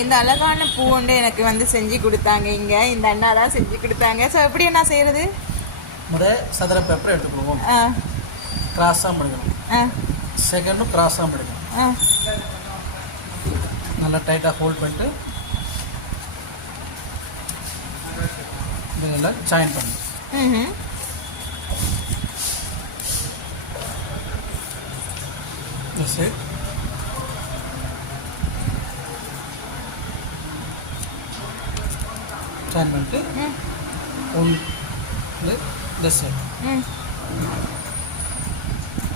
இந்த அழகான பூ ஒன்று எனக்கு வந்து செஞ்சு கொடுத்தாங்க இங்கே. இந்த அண்ணா தான் செஞ்சு கொடுத்தாங்க. ஸோ எப்படி என்ன செய்கிறது? முதல் சதுர பேப்பர் எடுத்துக்கொள்வோம். கிராஸாக மடிக்கணும். செகண்டும் கிராஸாக மடிக்கணும். நல்லா டைட்டாக ஹோல்ட் பண்ணிட்டு இதெல்லாம் ஜாயின் பண்ணணும். சரி, ஜாயின் பண்ணிட்டு ஒன்று திஸ் சைட்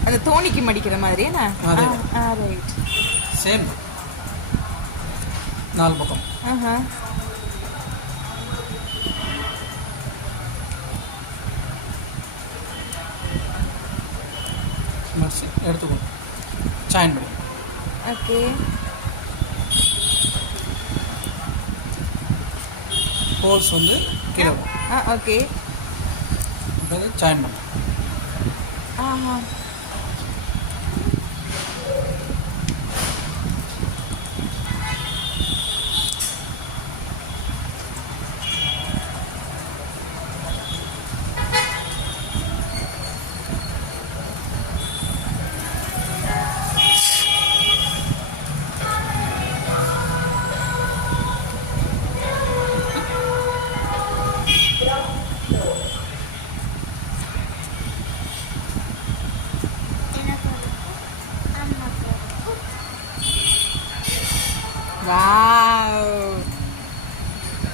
அந்த தோணிக்கு மடிக்கிற மாதிரி என்ன? ரைட். சேம் 4 பக்கம். மடிச்சு எடுத்துக்கணும். ஜாயின் பண்ணி ஓகே. ஹோல்ஸ் வந்து கீழே வரும். ஓகே. ஜாயின் பண்ண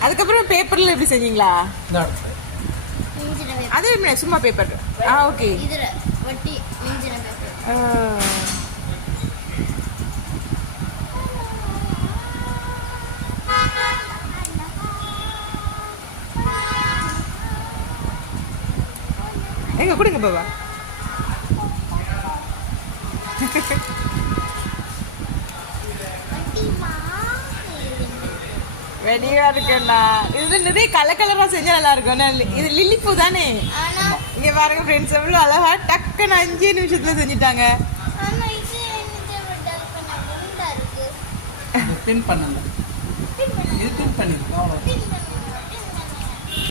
அதுக்கப்புறம் பேப்பர்ல எப்படி செஞ்சீங்களா? அது சும்மா பேப்பர். ஓகே. எங்க கொடுங்க பாபா. வெடியா இருக்குண்ணா. இது நிறைய கலர் கலரா செஞ்சா நல்லா இருக்கும். இது லில்லி பூ தானே? இங்க பாருங்க ஃப்ரெண்ட்ஸ், எவ்வளவு அழகா டக்குன்னு 5 நிமிஷத்துல செஞ்சுட்டாங்க. பின் பண்ணல. இது பின் பண்ணிருக்கோம்.